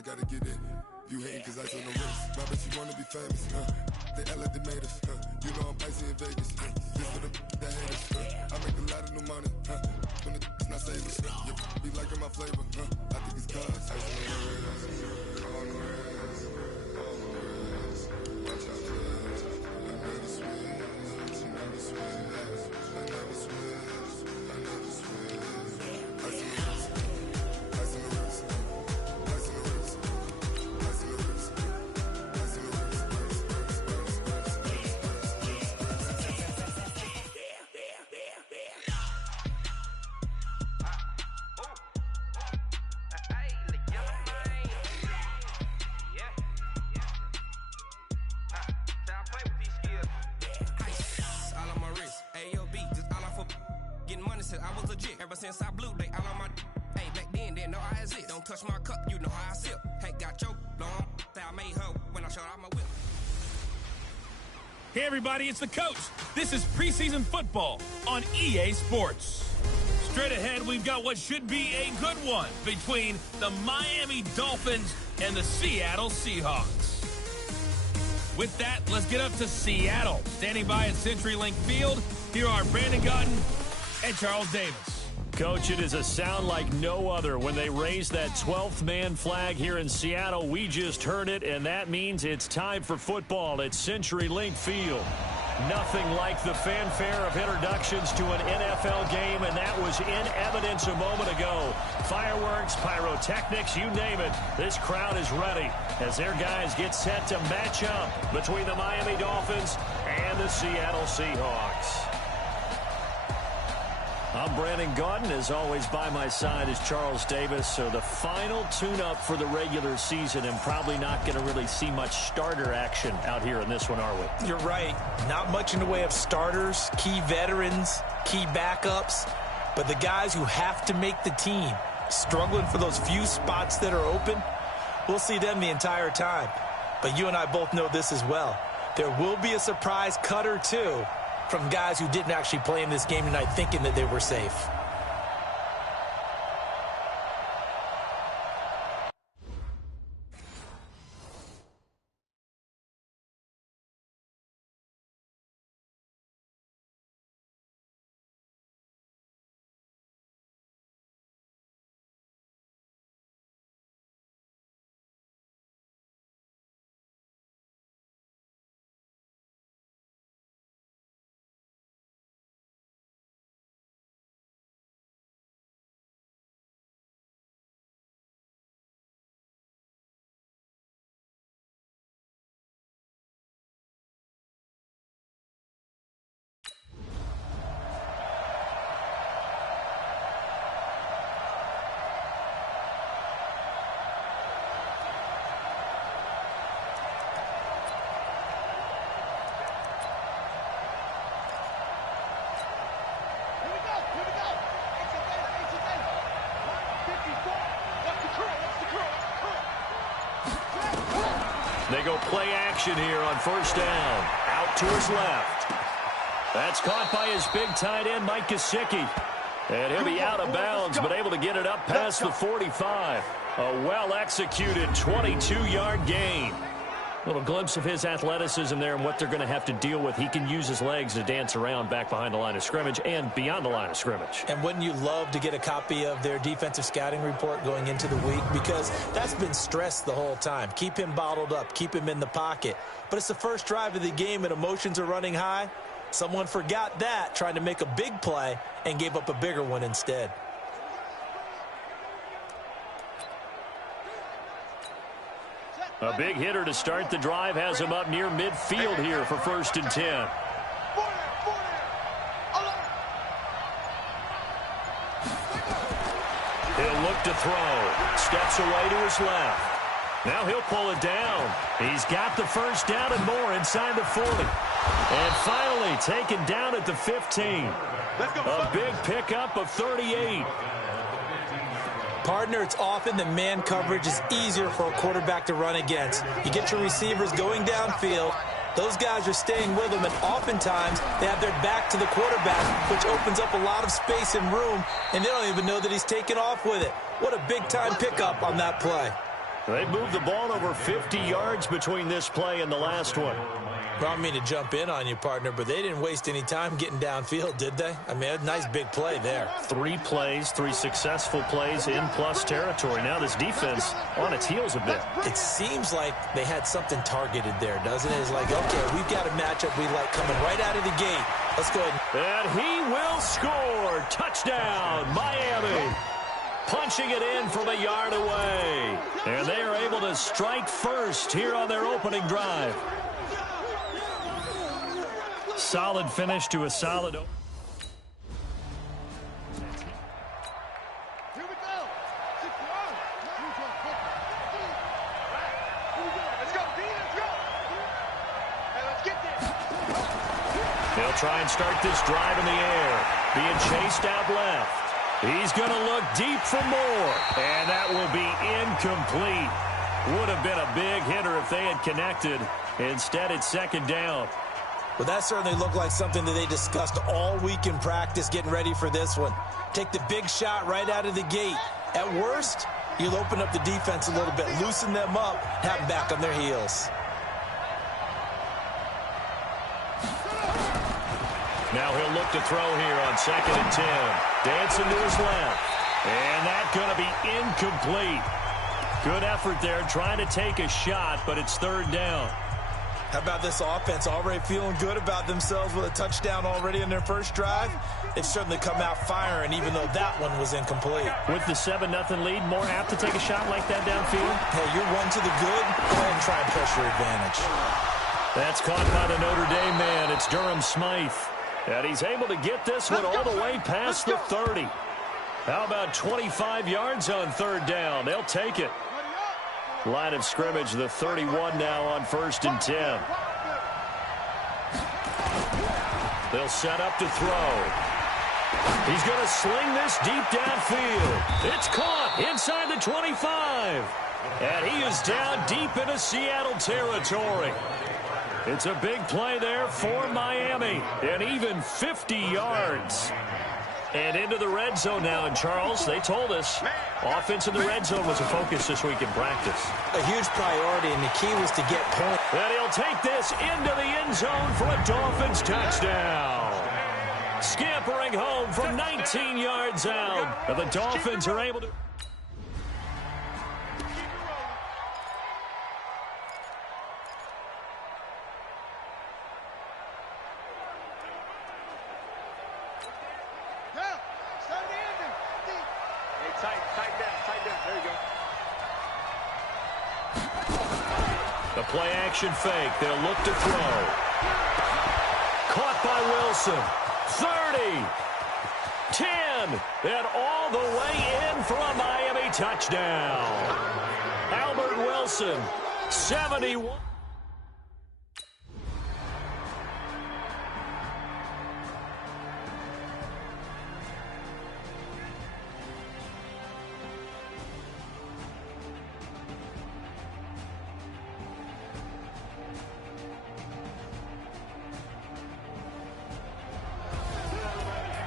I gotta get it. You hating cause I took no risks. My bitch, you wanna be famous, They act like they made us, You know I'm icy in Vegas, This for the that hate us, I make a lot of new money, When it's not savers, You be liking my flavor, I think it's cause ice on the wrist, on the wrist, on the wrist. Watch out for this. I never switch, never switch, I never switch, I never switch. Ice on the wrist, ice on the wrist, ice on the wrist, ice on the wrist, ice on the wrist. I was legit ever since I blew they all on my hey back then didn't know I exist. Don't touch my cup, you know how I sip. Hey, got your long that I made her when I showed out my whip. Hey everybody, it's the coach. This is preseason football on EA Sports. Straight ahead, we've got what should be a good one between the Miami Dolphins and the Seattle Seahawks. With that, let's get up to Seattle. Standing by at CenturyLink Field, here are Brandon Gaudin and Charles Davis. Coach, it is a sound like no other when they raise that 12th man flag here in Seattle. We just heard it, and that means it's time for football at CenturyLink Field. Nothing like the fanfare of introductions to an NFL game, and that was in evidence a moment ago. Fireworks, pyrotechnics, you name it. This crowd is ready as their guys get set to match up between the Miami Dolphins and the Seattle Seahawks. I'm Brandon Gaudin. As always, by my side is Charles Davis. So the final tune-up for the regular season, and probably not going to really see much starter action out here in this one, are we? You're right. Not much in the way of starters, key veterans, key backups, but the guys who have to make the team, struggling for those few spots that are open, we'll see them the entire time. But you and I both know this as well. There will be a surprise cut or two from guys who didn't actually play in this game tonight thinking that they were safe. They go play action here on first down. Out to his left. That's caught by his big tight end, Mike Gesicki. And he'll be out of bounds, but able to get it up past the 45. A well-executed 22-yard gain. Little glimpse of his athleticism there and what they're going to have to deal with. He can use his legs to dance around back behind the line of scrimmage and beyond the line of scrimmage. And wouldn't you love to get a copy of their defensive scouting report going into the week? Because that's been stressed the whole time. Keep him bottled up. Keep him in the pocket. But it's the first drive of the game and emotions are running high. Someone forgot that, trying to make a big play, and gave up a bigger one instead. A big hitter to start the drive has him up near midfield here for 1st and 10. He'll look to throw. Steps away to his left. Now he'll pull it down. He's got the first down and more inside the 40. And finally taken down at the 15. A big pickup of 38. Partner, it's often that man coverage is easier for a quarterback to run against. You get your receivers going downfield. Those guys are staying with them, and oftentimes they have their back to the quarterback, which opens up a lot of space and room, and they don't even know that he's taken off with it. What a big-time pickup on that play. They moved the ball over 50 yards between this play and the last one. Well, I don't mean to jump in on you, partner, but they didn't waste any time getting downfield, did they? I mean, a nice big play there. 3 plays, 3 successful plays in plus territory. Now this defense on its heels a bit. It seems like they had something targeted there, doesn't it? It's like, okay, we've got a matchup we like coming right out of the gate. Let's go ahead. And he will score. Touchdown, Miami. Punching it in from a yard away. And they are able to strike first here on their opening drive. Solid finish to a solid. Here we go. 6 yards. Let's go, D. Let's go. Hey, let's get this. They'll try and start this drive in the air. Being chased out left. He's going to look deep for more. And that will be incomplete. Would have been a big hitter if they had connected. Instead, it's second down. Well, that certainly looked like something that they discussed all week in practice getting ready for this one. Take the big shot right out of the gate. At worst, you'll open up the defense a little bit, loosen them up, have them back on their heels. Now he'll look to throw here on 2nd and 10. Dancing to his left. And that's going to be incomplete. Good effort there trying to take a shot, but it's 3rd down. How about this offense already feeling good about themselves with a touchdown already in their first drive? They've certainly come out firing, even though that one was incomplete. With the 7-0 lead, more apt to take a shot like that downfield? Hey, you're one to the good. Go ahead and try and press your advantage. That's caught by the Notre Dame man. It's Durham Smythe. And he's able to get this one all the way past the 30. How about 25 yards on 3rd down? They'll take it. Line of scrimmage, the 31 now on 1st and 10. They'll set up to throw. He's going to sling this deep downfield. It's caught inside the 25. And he is down deep into Seattle territory. It's a big play there for Miami. And even 50 yards. And into the red zone now. And Charles, they told us offense in the red zone was a focus this week in practice. A huge priority, and the key was to get points. And he'll take this into the end zone for a Dolphins touchdown. Scampering home from 19 yards out. And the Dolphins are able to... The play-action fake. They'll look to throw. Caught by Wilson. 30. 10. And all the way in for a Miami touchdown. Albert Wilson, 71.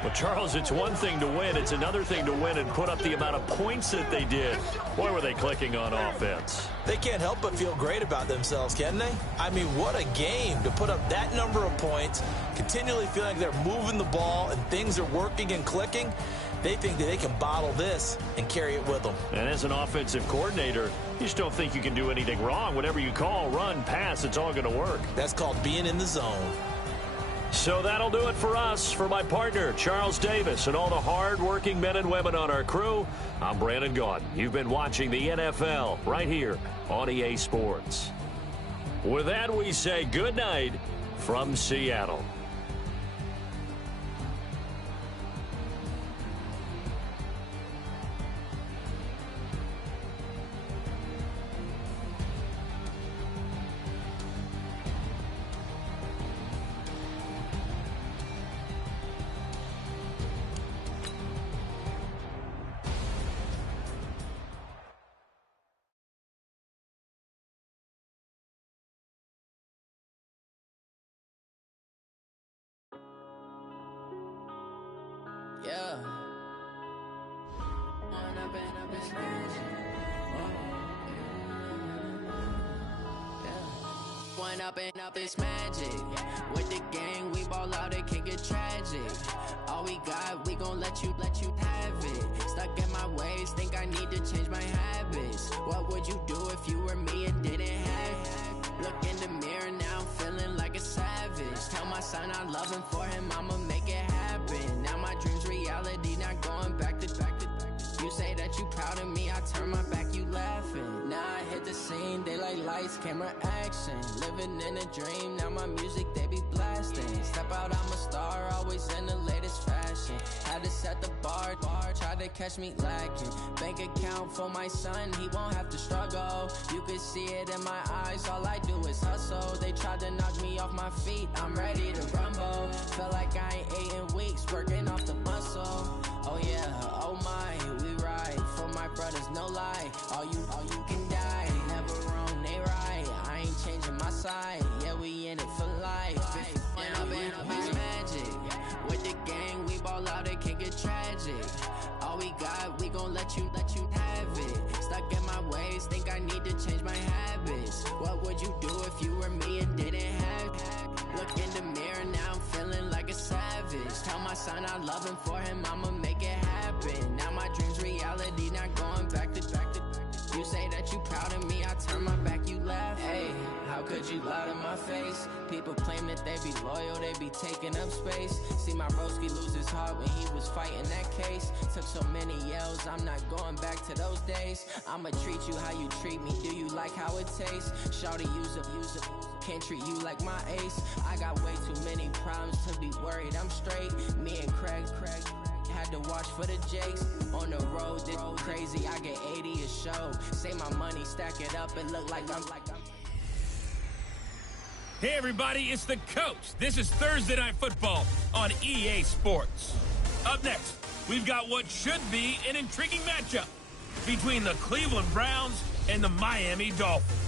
Well, Charles, it's one thing to win. It's another thing to win and put up the amount of points that they did. Boy, were they clicking on offense. They can't help but feel great about themselves, can they? I mean, what a game to put up that number of points, continually feeling they're moving the ball and things are working and clicking. They think that they can bottle this and carry it with them. And as an offensive coordinator, you just don't think you can do anything wrong. Whatever you call, run, pass, it's all going to work. That's called being in the zone. So that'll do it for us. For my partner, Charles Davis, and all the hard-working men and women on our crew, I'm Brandon Gaudin. You've been watching the NFL right here on EA Sports. With that, we say good night from Seattle. Yeah. up and up, it's magic. With the gang, we ball out, it can get tragic. All we got, we gon' let you have it. Stuck in my ways, think I need to change my habits. What would you do if you were me and didn't have it? Look in the mirror, now I'm feeling like a savage. Tell my son I love him, for him I'ma make it happen. Now my dream's reality, not going back to. You say that you proud of me, I turn my back, you laughing. Now I hit the scene, daylight lights, camera action. Living in a dream, now my music, they be blasting. Step out, I'm a star, always in the latest fashion. Had to set the bar, try to catch me lacking. Bank account for my son, he won't have to struggle. You can see it in my eyes, all I do is hustle. They tried to knock me off my feet, I'm ready to rumble. Felt like I ain't ate in weeks, working off the muscle. Oh yeah, oh my, we ride for my brothers, no lie. All you can die, never wrong, they right. I ain't changing my side, yeah, we in it for life. It's magic. With the gang, we ball out, it can get tragic. All we got, we gon' let you have it. Stuck in my ways, think I need to change my habits. What would you do if you were me and didn't have it? Look in the mirror, now I'm feeling like a savage. Tell my son I love him, for him I'ma make it happen. Now my dream's reality, not going back to. You say that you proud of me, I turn my back, you laugh. Hey, how could you lie to my face? People claim that they be loyal, they be taking up space. See my broski lose his heart when he was fighting that case. Took so many yells, I'm not going back to those days. I'ma treat you how you treat me, do you like how it tastes? Shawty, use it, can't treat you like my ace. I got way too many problems to be worried, I'm straight. Me and Craig had to watch for the Jakes. On the road, this crazy, I get 80 a show. Say my money, stack it up, and look like I'm. Hey everybody, it's the coach. This is Thursday Night Football on EA Sports. Up next, we've got what should be an intriguing matchup between the Cleveland Browns and the Miami Dolphins.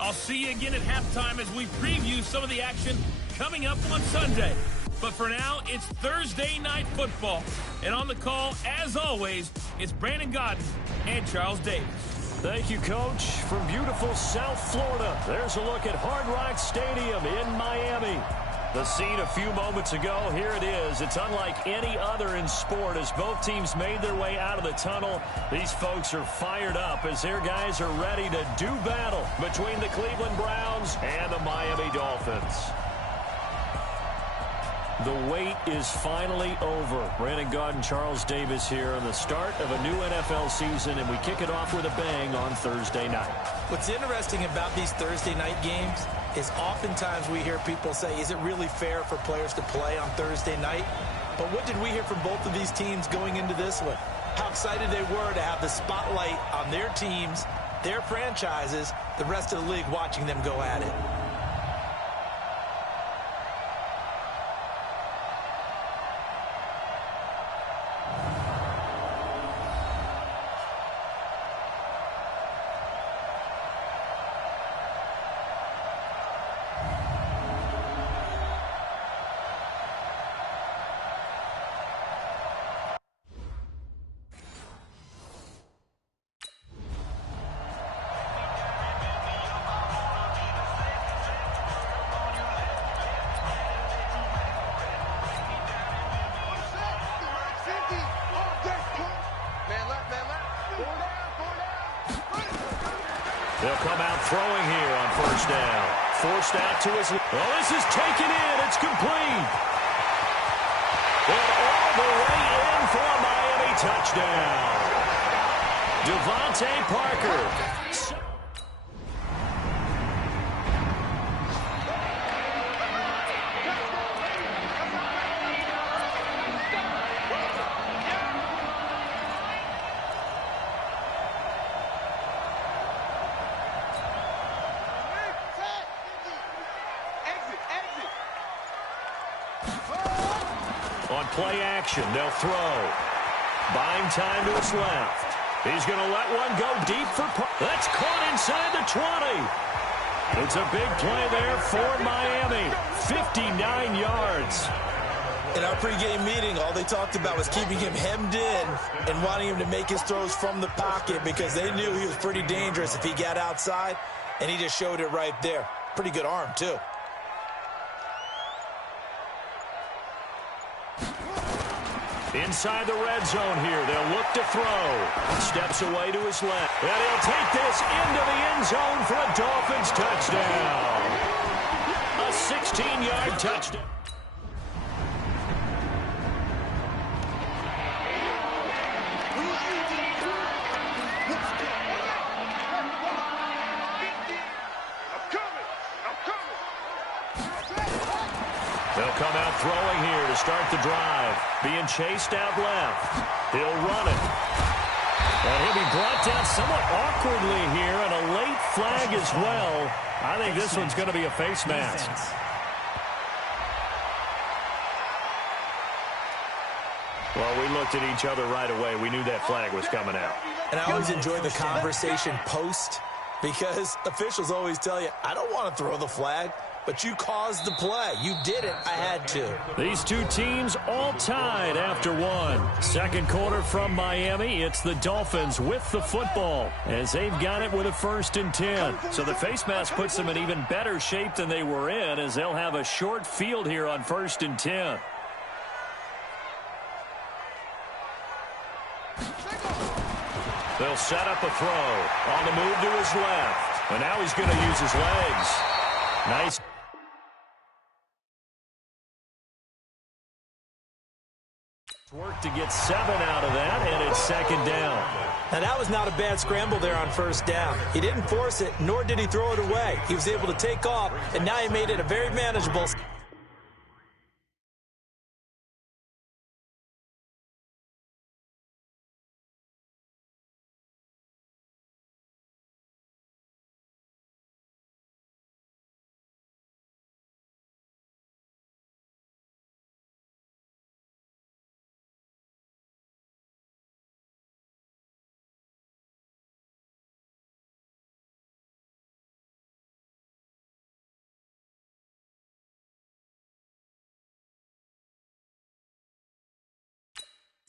I'll see you again at halftime as we preview some of the action coming up on Sunday. But for now, it's Thursday Night Football. And on the call, as always, it's Brandon Godden and Charles Davis. Thank you, Coach. From beautiful South Florida, there's a look at Hard Rock Stadium in Miami. The scene a few moments ago, here it is. It's unlike any other in sport as both teams made their way out of the tunnel. These folks are fired up as their guys are ready to do battle between the Cleveland Browns and the Miami Dolphins. The wait is finally over. Brandon Godden, Charles Davis here on the start of a new NFL season, and we kick it off with a bang on Thursday night. What's interesting about these Thursday night games is oftentimes we hear people say, is it really fair for players to play on Thursday night? But what did we hear from both of these teams going into this one? How excited they were to have the spotlight on their teams, their franchises, the rest of the league watching them go at it. They'll come out throwing here on first down. Forced out to his... Oh, this is taken in. It's complete. And all the way in for a Miami touchdown. Devontae Parker. On play action, they'll throw. Buying time to his left. He's going to let one go deep for... That's caught inside the 20. It's a big play there for Miami. 59 yards. In our pregame meeting, all they talked about was keeping him hemmed in and wanting him to make his throws from the pocket because they knew he was pretty dangerous if he got outside. And he just showed it right there. Pretty good arm, too. Inside the red zone here. They'll look to throw. Steps away to his left. And he'll take this into the end zone for a Dolphins touchdown. A 16-yard touchdown. They'll come out throwing here to start the drive. Being chased out left. He'll run it. And he'll be brought down somewhat awkwardly here, and a late flag as well. I think this one's going to be a face mask. Well, we looked at each other right away. We knew that flag was coming out. And I always enjoy the conversation post, because officials always tell you, I don't want to throw the flag. But you caused the play. You did it. I had to. These two teams all tied after one. Second quarter from Miami. It's the Dolphins with the football as they've got it with a 1st and 10. So the face mask puts them in even better shape than they were in, as they'll have a short field here on 1st and 10. They'll set up a throw on the move to his left. And now he's going to use his legs. Nice. Work to get 7 out of that, and it's 2nd down. Now, that was not a bad scramble there on 1st down. He didn't force it, nor did he throw it away. He was able to take off, and now he made it a very manageable.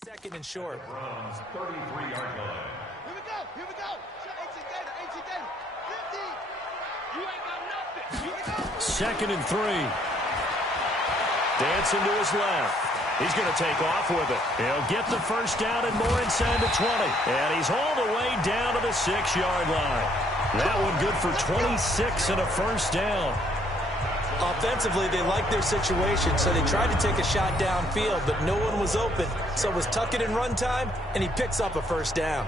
Second and short. Runs 33-yard line. Here we go. Here we go. 18 gainer. 18 gainer. 50. You ain't got nothing. Here we go. 2nd and 3. Dancing to his left. He's going to take off with it. He'll get the 1st down and more inside the 20. And he's all the way down to the 6-yard line. That one good for 26 and a 1st down. Offensively, they liked their situation, so they tried to take a shot downfield, but no one was open. So it was tuck it and run time, and he picks up a 1st down.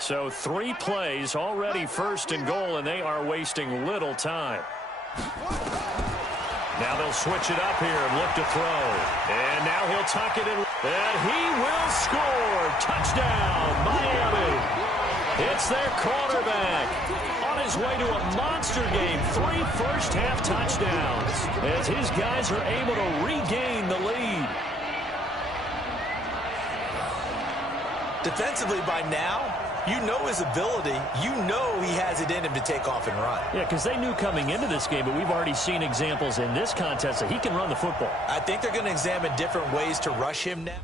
So 3 plays already 1st and goal, and they are wasting little time. Now they'll switch it up here and look to throw. And now he'll tuck it in. And he will score. Touchdown, Miami. It's their quarterback. On his way to a monster game. 3 first-half touchdowns. As his guys are able to regain the lead. Defensively by now, you know his ability. You know he has it in him to take off and run. Yeah, because they knew coming into this game, but we've already seen examples in this contest that he can run the football. I think they're going to examine different ways to rush him now.